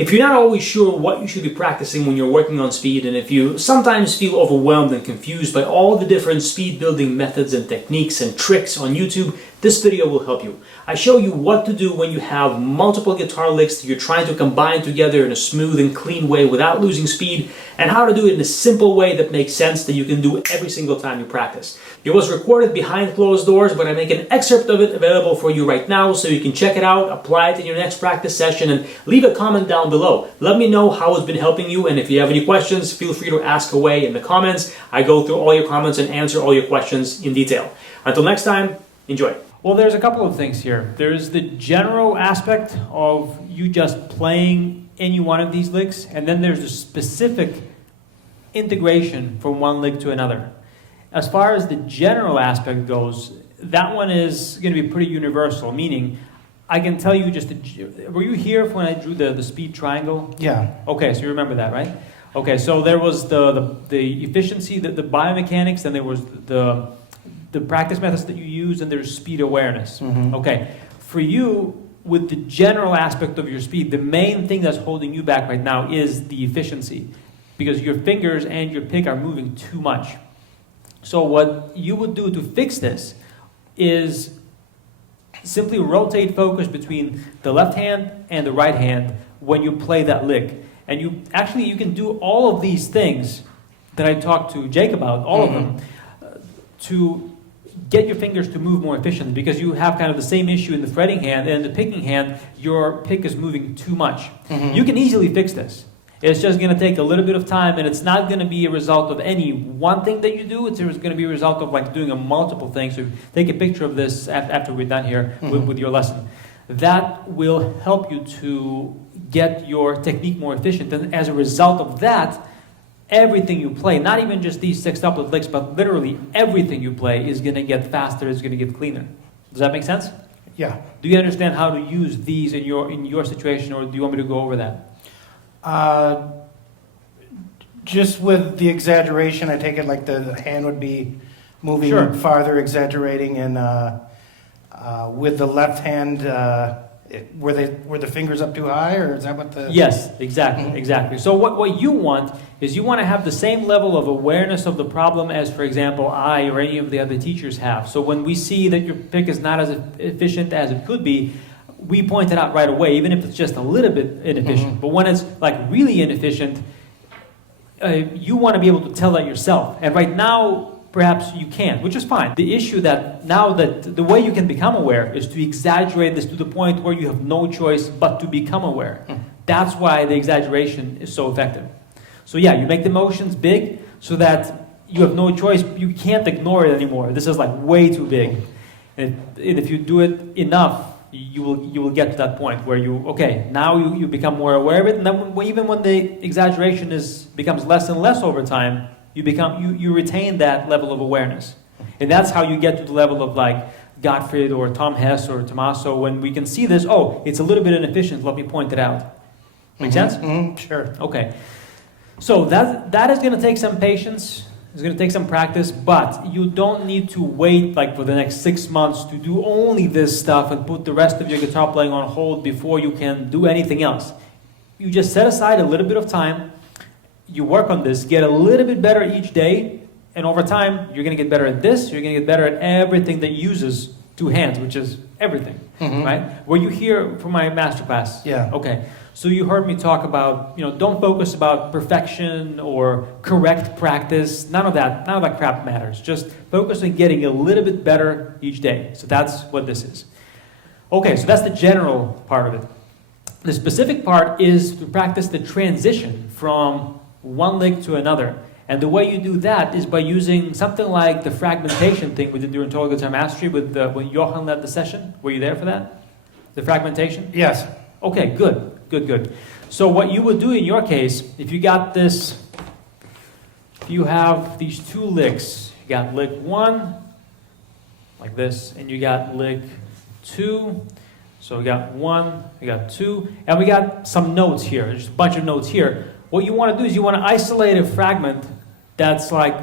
If you're not always sure what you should be practicing when you're working on speed, and if you sometimes feel overwhelmed and confused by all the different speed building methods and techniques and tricks on YouTube, this video will help you. I show you what to do when you have multiple guitar licks that you're trying to combine together in a smooth and clean way without losing speed, and how to do it in a simple way that makes sense that you can do every single time you practice. It was recorded behind closed doors, but I make an excerpt of it available for you right now so you can check it out, apply it in your next practice session, and leave a comment down below. Let me know how it's been helping you, and if you have any questions, feel free to ask away in the comments. I go through all your comments and answer all your questions in detail. Until next time, enjoy. Well, there's a couple of things here. There's the general aspect of you just playing any one of these licks, and then there's the specific integration from one lick to another. As far as the general aspect goes, that one is going to be pretty universal, meaning I can tell you just, were you here when I drew the speed triangle? Yeah. Okay, so you remember that, right? Okay, so there was the efficiency, the biomechanics, and there was the practice methods that you use, and there's speed awareness. Mm-hmm. Okay, for you, with the general aspect of your speed, the main thing that's holding you back right now is the efficiency, because your fingers and your pick are moving too much. So what you would do to fix this is simply rotate focus between the left hand and the right hand when you play that lick. And you can do all of these things that I talked to Jake about, all of them, to get your fingers to move more efficiently, because you have kind of the same issue in the fretting hand, and in the picking hand, your pick is moving too much. You can easily fix this. It's just going to take a little bit of time, and it's not going to be a result of any one thing that you do. It's going to be a result of like doing a multiple things. So take a picture of this after we're done here with your lesson. That will help you to get your technique more efficient. And as a result of that, everything you play, not even just these 6 doublet licks, but literally everything you play is going to get faster, is going to get cleaner. Does that make sense? Yeah. Do you understand how to use these in your situation, or do you want me to go over that? Just with the exaggeration, I take it like the hand would be moving farther, exaggerating, and with the left hand, were the fingers up too high, or is that what the... Yes, exactly. So what you want is you want to have the same level of awareness of the problem as, for example, I or any of the other teachers have. So when we see that your pick is not as efficient as it could be, we point it out right away, even if it's just a little bit inefficient. But when it's like really inefficient, you want to be able to tell that yourself. And right now, perhaps you can't, which is fine. The issue that now that the way you can become aware is to exaggerate this to the point where you have no choice but to become aware. That's why the exaggeration is so effective. So yeah, you make the motions big so that you have no choice. You can't ignore it anymore. This is like way too big. And if you do it enough, you will get to that point where now you become more aware of it, and then even when the exaggeration becomes less and less over time, you retain that level of awareness. And that's how you get to the level of like Gottfried or Tom Hess or Tommaso, when we can see this, it's a little bit inefficient, let me point it out. Make sense? Sure. Okay. So that is going to take some patience. It's going to take some practice, but you don't need to wait like for the next 6 months to do only this stuff and put the rest of your guitar playing on hold before you can do anything else. You just set aside a little bit of time, you work on this, get a little bit better each day, and over time you're going to get better at this, you're going to get better at everything that uses 2 hands, which is everything, right? Were you here for my masterclass? Yeah. Okay. So you heard me talk about, don't focus about perfection or correct practice. None of that crap matters. Just focus on getting a little bit better each day. So that's what this is. Okay, so that's the general part of it. The specific part is to practice the transition from one lick to another. And the way you do that is by using something like the fragmentation thing we did during Total Guitar Mastery when Johan led the session. Were you there for that? The fragmentation? Yes. Okay, good. So what you would do in your case, if you got this, if you have these 2 licks, you got lick 1, like this, and you got lick 2, so we got 1, we got 2, and we got some notes here, there's a bunch of notes here. What you want to do is you want to isolate a fragment that's like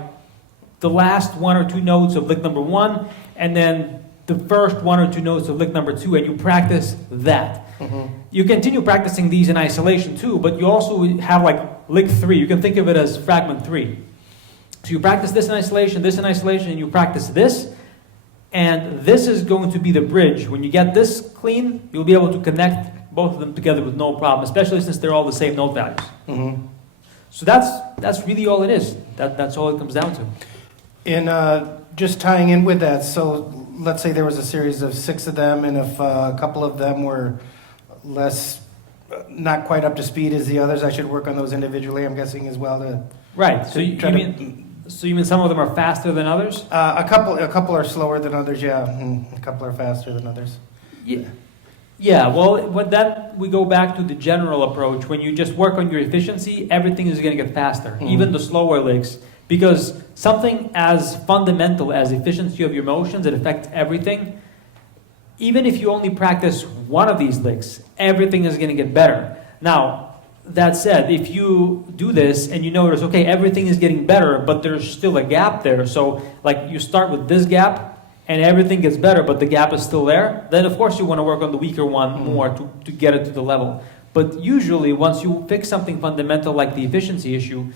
the last 1 or 2 notes of lick number 1, and then the first 1 or 2 notes of lick number 2, and you practice that. You continue practicing these in isolation too, but you also have like lick 3. You can think of it as fragment 3. So you practice this in isolation, and you practice this, and this is going to be the bridge. When you get this clean, you'll be able to connect both of them together with no problem, especially since they're all the same note values. So that's really all it is. That's all it comes down to. And just tying in with that, so let's say there was a series of 6 of them, and if a couple of them were less, not quite up to speed as the others, I should work on those individually, I'm guessing, as well. Right. So you mean some of them are faster than others? A couple are slower than others, yeah. A couple are faster than others. Yeah. Well, we go back to the general approach. When you just work on your efficiency, everything is going to get faster, even the slower licks. Because something as fundamental as efficiency of your motions that affects everything, even if you only practice one of these licks, everything is going to get better. Now, that said, if you do this and you notice, okay, everything is getting better, but there's still a gap there, so like you start with this gap and everything gets better, but the gap is still there, then of course you want to work on the weaker one more to get it to the level. But usually, once you fix something fundamental like the efficiency issue,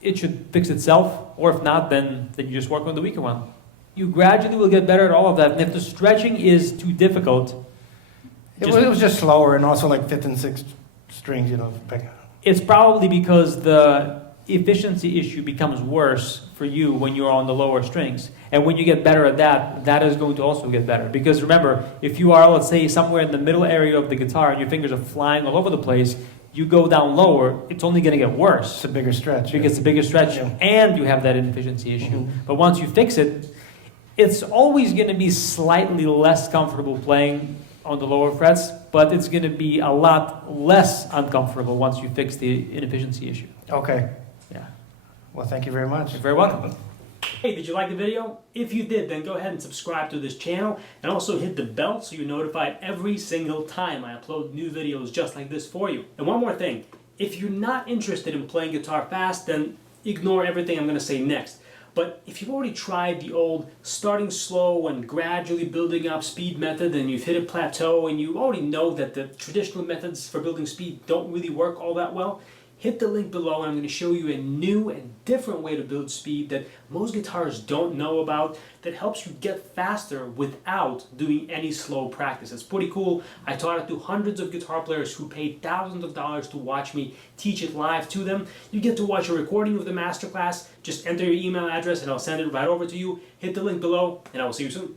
it should fix itself, or if not, then you just work on the weaker one. You gradually will get better at all of that, and if the stretching is too difficult... It was just slower, and also like 5th and 6th strings, you know. It's probably because the efficiency issue becomes worse for you when you're on the lower strings. And when you get better at that, that is going to also get better. Because remember, if you are, let's say, somewhere in the middle area of the guitar and your fingers are flying all over the place, you go down lower, it's only going to get worse. It's a bigger stretch. Because it's a bigger stretch, and you have that inefficiency issue. But once you fix it, it's always going to be slightly less comfortable playing on the lower frets, but it's going to be a lot less uncomfortable once you fix the inefficiency issue. Okay. Yeah. Well, thank you very much. You're very welcome. Hey, did you like the video? If you did, then go ahead and subscribe to this channel, and also hit the bell so you're notified every single time I upload new videos just like this for you. And one more thing, if you're not interested in playing guitar fast, then ignore everything I'm going to say next. But if you've already tried the old starting slow and gradually building up speed method, and you've hit a plateau and you already know that the traditional methods for building speed don't really work all that well, hit the link below and I'm going to show you a new and different way to build speed that most guitarists don't know about, that helps you get faster without doing any slow practice. It's pretty cool. I taught it to hundreds of guitar players who paid thousands of dollars to watch me teach it live to them. You get to watch a recording of the masterclass. Just enter your email address and I'll send it right over to you. Hit the link below and I will see you soon.